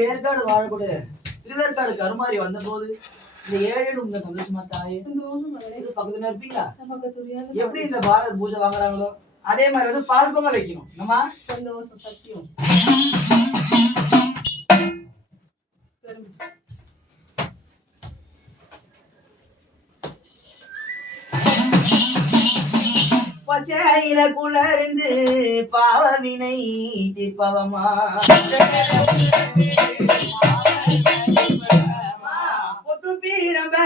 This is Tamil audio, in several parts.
வேர்காடு வாழக்கூடிய திருவேற்காடு கருமாறி வந்த போது இந்த ஏழு உங்க சந்தோஷமா தாயே பக்கத்துல இருப்பீங்களா? எப்படி இந்த பாரத் பூஜை வாங்குறாங்களோ அதே மாதிரி வந்து பால் பொங்க வைக்கணும். நம்ம சந்தோஷம் சத்தியம். பச்சையில குளர்ந்து பாவவினை தீர்ப்பவமா பொத்து பீரம்ப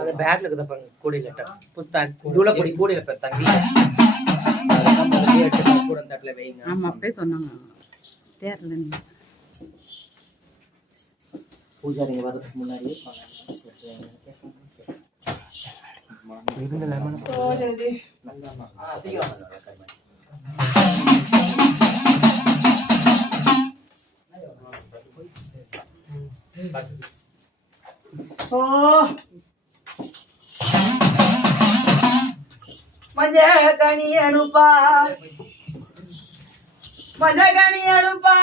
அந்த பேட்ல இருக்குதா கூடையில புத்தான் இதுல பொடி கூடையில தண்ணி கூட அந்த இடத்துல வைங்க. ஆமா அப்பே சொன்னாங்க தேர்ல பூஜாரிங்க வரதுக்கு முன்னாடியே இருந்த லெமன் மஜ கனி அனுப்பா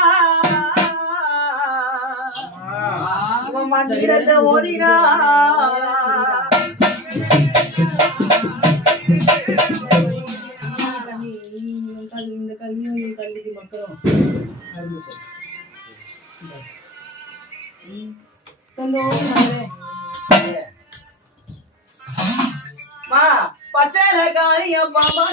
மந்திரத்தை ஓதினா இந்த கல்வியை கல்விக்கு மக்களும் சந்தோஷம் மா பச்சைல காரியம் பாபா